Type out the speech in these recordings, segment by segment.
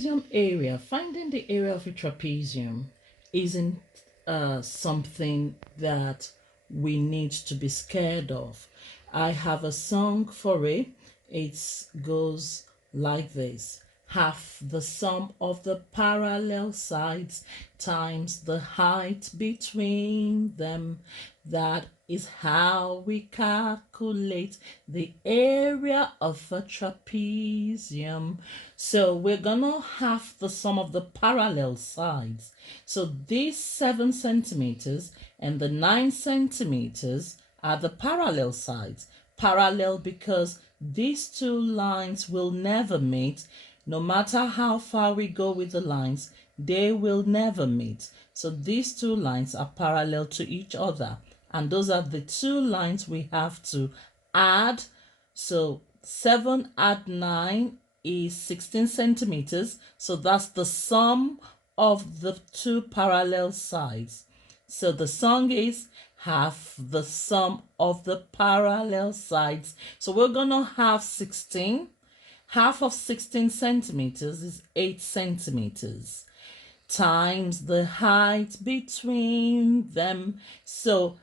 trapezium area, finding the area of a trapezium isn't something that we need to be scared of. I have a song for it. It goes like this. Half the sum of the parallel sides times the height between them. That is how we calculate the area of a trapezium. So we're gonna have the sum of the parallel sides. So these 7 centimeters and the 9 centimeters are the parallel sides. Parallel because these two lines will never meet. No matter how far we go with the lines, they will never meet. So these two lines are parallel to each other. And those are the two lines we have to add. So 7 add 9 is 16 centimeters. So that's the sum of the two parallel sides. So the song is half the sum of the parallel sides. So we're going to have 16. Half of 16 centimeters is 8 centimeters times the height between them. So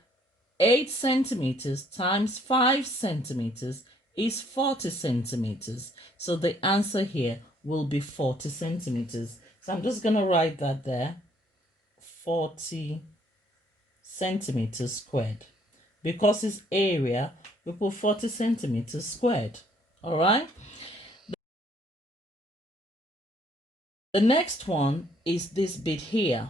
8 centimeters times 5 centimeters is 40 centimeters. So the answer here will be 40 centimeters. So I'm just going to write that there. 40 centimeters squared. Because it's area, we put 40 centimeters squared. All right. The next one is this bit here.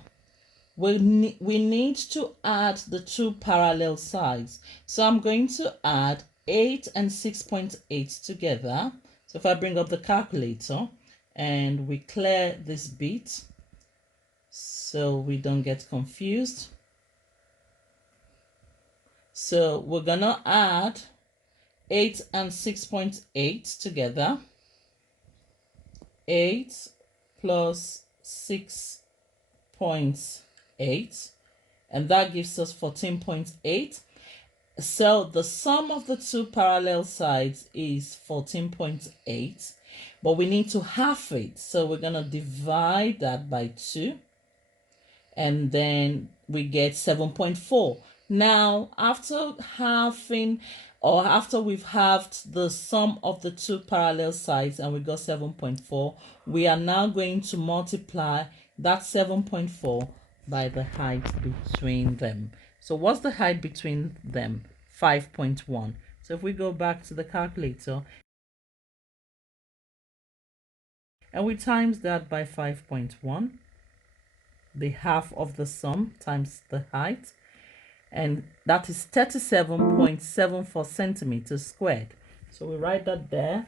We need to add the two parallel sides. So I'm going to add 8 and 6.8 together. So if I bring up the calculator and we clear this bit so we don't get confused. So we're gonna add 8 and 6.8 together. 8 plus 6.8, and that gives us 14.8. So the sum of the two parallel sides is 14.8, but we need to half it. So we're going to divide that by 2, and then we get 7.4. Now, after halving, or after we've halved the sum of the two parallel sides and we got 7.4, we are now going to multiply that 7.4 by the height between them. So what's the height between them? 5.1. So if we go back to the calculator and we times that by 5.1, the half of the sum times the height, and that is 37.74 centimeters squared. So we write that there,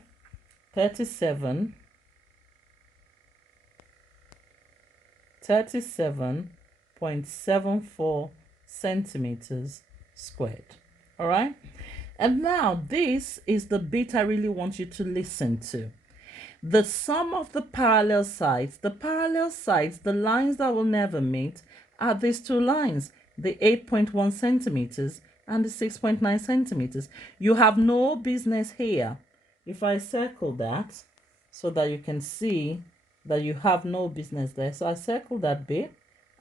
37.74 centimeters squared. All right. And now this is the bit I really want you to listen to. The sum of the parallel sides, the lines that will never meet are these two lines, the 8.1 centimeters and the 6.9 centimeters. You have no business here. If I circle that so that you can see that you have no business there. So I circle that bit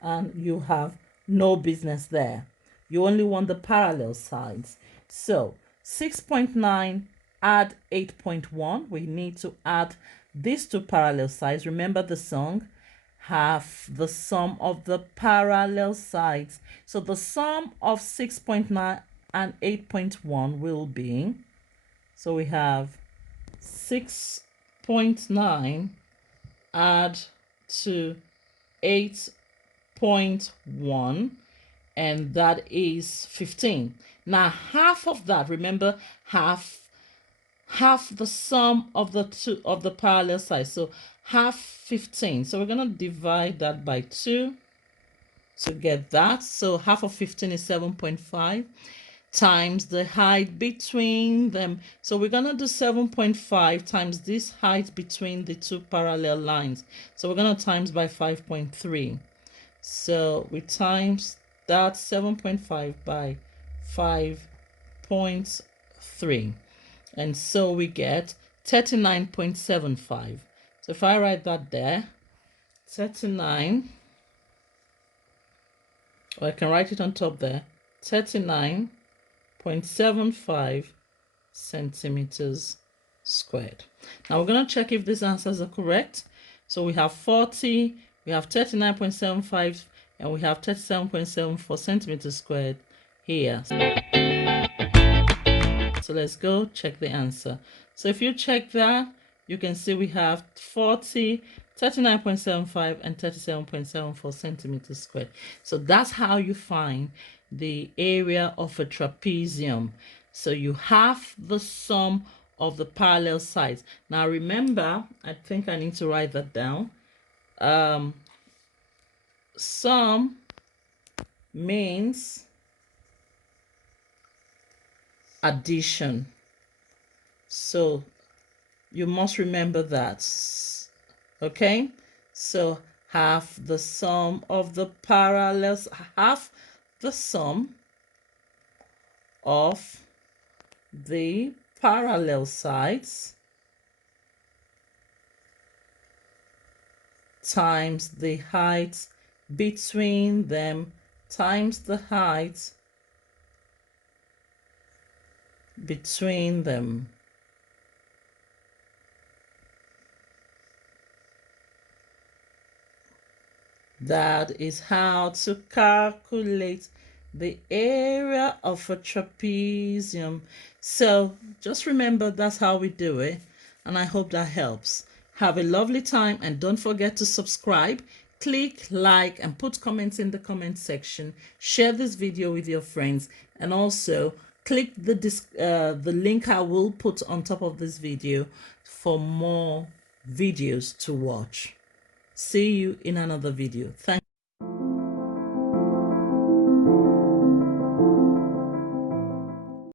and you have no business there. You only want the parallel sides. So 6.9 add 8.1. We need to add these two parallel sides. Remember the song, half the sum of the parallel sides. So the sum of 6.9 and 8.1 will be, so we have 6.9 add to 8.1, and that is 15. Now half of that, remember, half the sum of the two of the parallel sides, so half 15. So we're going to divide that by 2 to get that. So half of 15 is 7.5 times the height between them. So we're going to do 7.5 times this height between the two parallel lines. So we're going to times by 5.3. So we times that 7.5 by 5.3. And so we get 39.75. So So if I write that there, 39, or I can write it on top there, 39.75 centimeters squared. Now we're going to check if these answers are correct. So we have 40, we have 39.75, and we have 37.74 centimeters squared here. So let's go check the answer. So if you check that, you can see we have 40, 39.75, and 37.74 centimeters squared. So that's how you find the area of a trapezium. So you have the sum of the parallel sides. Now remember, I think I need to write that down. Sum means addition. So you must remember that. Okay, so half the sum of the parallels, half the sum of the parallel sides times the height between them times the height between them. That is how to calculate the area of a trapezium. So just remember, that's how we do it, and I hope that helps. Have a lovely time, and don't forget to subscribe, click like, and put comments in the comment section. Share this video with your friends, and also click the link I will put on top of this video for more videos to watch. See you in another video. Thank you.